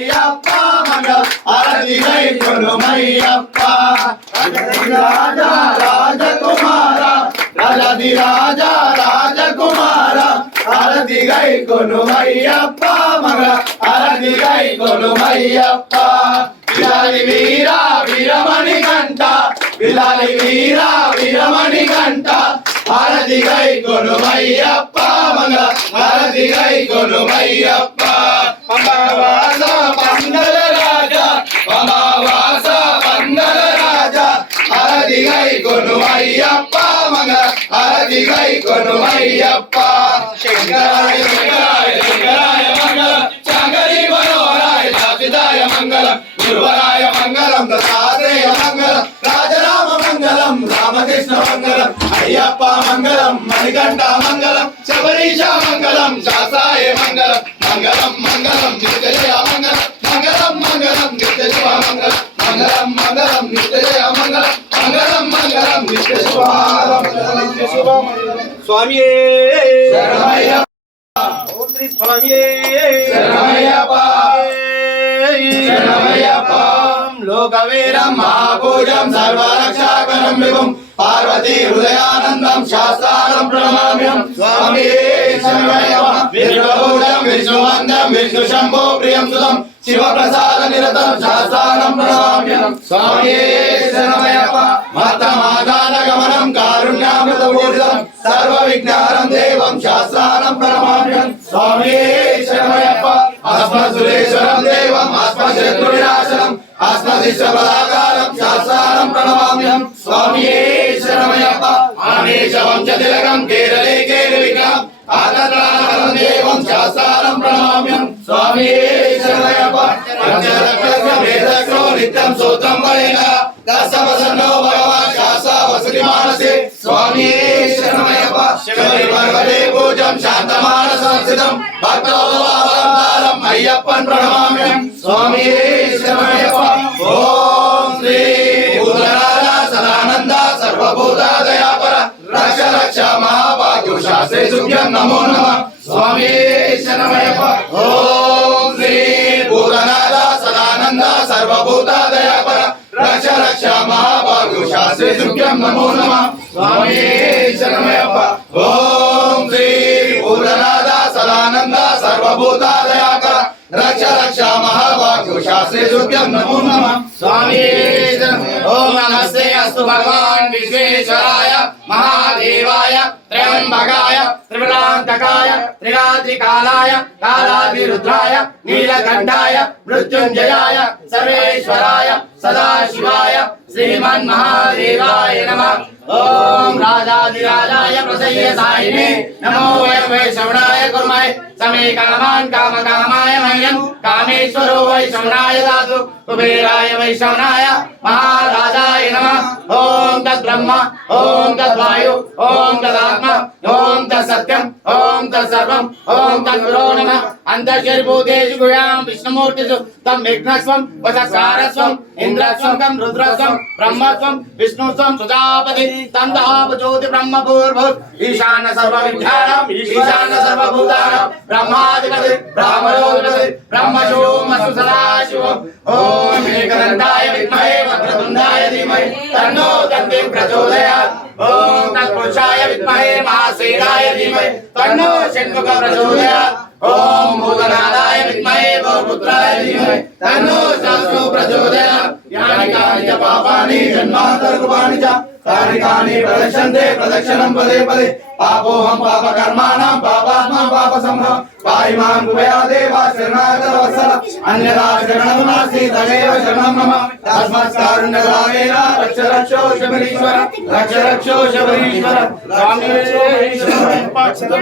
కొనుమయ్యప్ప మంగళం హారతి గై కొనుమయ్యప్ప రాజా రాజకుమార రాజాది రాజా రాజకుమార హారతి గై కొనుమయ్యప్ప మంగళం హారతి గై కొనుమయ్యప్ప విలాలి వీర వీరమణి కంట విలాలి వీర వీరమణి కంట హారతి గై కొనుమయ్యప్ప మంగళ హారతి గై కొనుమయ్యప్ప పంబవాస పందల రాజా పంబవాస పందల రాజా హారతి గై కొనుమయ్యప్ప మంగళ హారతి గై కొనుమయ్యప్ప శంకరాయ శంకరాయ శంకరాయ మంగళం శంకరి మనోహరాయ శాశ్వతాయ మంగళం గురువరాయ మంగళం దత్తాత్రేయ మంగళం రాజరామ మంగళం రామకృష్ణ మంగళం అయ్యప్ప మంగళం మణికంఠ మంగళం శబరీష మంగళం శాసాయ మంగళం మంగళం మంగళం నిత్యజయ మంగళం మంగళం మంగళం నిత్యశివ మంగళం మంగళం మంగళం నిత్యజయ మంగళం మంగళం మంగళం నిత్యశివ స్వామియే శరణమయ్యప్ప ఓం శ్రీ స్వామియే శరణమయ్యప్ప శరణమయ్యప్ప లోకవీరం మహాపూజం సర్వరక్షాకరం విభుం పార్వతీ హృదయానందం శాస్త్రారం ప్రణమామ్యం స్వామి శరణమయ్యప్ప విష్ణుభూతం విష్ణువందం విష్ణు శంభో ప్రియం సుతం శివప్రసాద నిరతం శాస్త్రారం ప్రణమామ్యం స్వామి శరణమయ్యప్ప మతమాదాన గమనం కారుణ్యామృతపూరితం సర్వ విఘ్నహరం దేవం శాస్త్రారం ప్రణమామ్యం స్వామి శరణమయ్యప్ప అస్మసురేశ్వరం దేవం అస్మశత్రు వినాశనం అస్మదిష్టపదాకారం శాస్త్రారం ప్రణమామ్యం స్వామి శరణమయ్యప్ప ఆమేశ వంశతిలకం కేరళే కేరళికం ఆదరాకరం దేవం శాస్త్రారం ప్రణమామ్యం స్వామి శరణమయ్యప్ప పంచరత్న వేదక్రో నిత్యం సూత్రం వరేణ దశవసన్నో భగవాన్ శాస్త్ర వసతి మానసే స్వామి శరణమయ్యప్ప శబరి పర్వతే పూజం శాంతమాన సంస్థితం భక్తోపవారం అయ్యప్పన్ ప్రణమామ్యం స్వామి శరణమయ్యప్ప ఓం శ్రీ భూతనాథ సదానంద సర్వభూత దయాపర రక్ష రక్ష మహాభాగ్య శాస్త్రే సుభ్యం నమో నమః స్వామి శరణమయ్యప్ప ఓం శ్రీ భూతనాథ సదానంద సర్వభూత దయాపర రక్ష రక్ష మహాభాగ్య శాస్త్రే సుభ్యం నమో నమః స్వామి శరణమయ్యప్ప ఓం శ్రీ భూతనాథ సదానంద సర్వభూత దయాకర రక్ష రక్ష మహాభాగ్య శాస్త్రే సుభ్యం నమో నమః స్వామి ఓం నమస్తే అస్తు భగవాన్ విశ్వేశ్వరాయ మహాదేవాయ త్రయంబకాయ త్రిపురాంతకాయ త్రిరాత్రికాలాయ కాలాభిరుద్రాయ నీలకంఠాయ మృత్యుంజయాయ సర్వేశ్వరాయ సదాశివాయ శ్రీమన్మహాదేవాయ నమః ఓం రాజాధిరాజాయ ప్రసయ్యసాయినే నమో వై శ్రవణాయ కుర్మై సమే కామాన్ కామకామాయ మహ్యం కామేశ్వరో వై శ్రవణాయ దాతు కుబేరాయ వై శ్రవణాయ మహారాజాయ నమః ఓం తద్బ్రహ్మ ఓం తద్వాయు ఓం తదాత్మ ఓం తత్సత్యం ఓం తత్సర్వం ఓం తద్గురో నమః అంతర్షర్భూతేషు గుయాం విష్ణుమూర్తిషు తం విఘ్నస్వం వసకారస్వం ఇంద్రస్వం తం రుద్రస్వం బ్రహ్మస్వం విష్ణుస్వం సుజాపతి తం దాప జ్యోతి బ్రహ్మ భూర్భువ్ ఈశాన సర్వ విద్యానాం ఈశాన సర్వభూతానాం బ్రహ్మాధిపతి బ్రహ్మయోధిపతి బ్రహ్మశోమస్తు సదాశివం ఓం ఏకదంతాయ విద్మహే వక్రతుండాయ ధీమహి తన్నో దంతి ప్రచోదయాత్ ఓం తత్పురుషాయ విద్మహే మహాసేనాయ ధీమహి తన్నో షణ్ముఖ ప్రచోదయాత్ ఓం భూతనాథాయ విద్మహే గోపుత్రాయ ధీమహి తన్నో శాస్త్రో ప్రచోదయాత్ యాని కాని చ పాపాని జన్మాంతరకృపాని చ तानि तानि प्रदक्षन्ते प्रदक्षिणं पदे पदे पापोऽहं पापकर्माणां पापात्मा पापसंभवं पाहि मां कृपया देव शरणागत वत्सल अन्यथा शरणं नास्ति तदेव शरणं मम तस्मात् कारुण्यभावेन रक्ष रक्षो शबरीश्वर रक्ष रक्षो शबरीश्वर स्वामी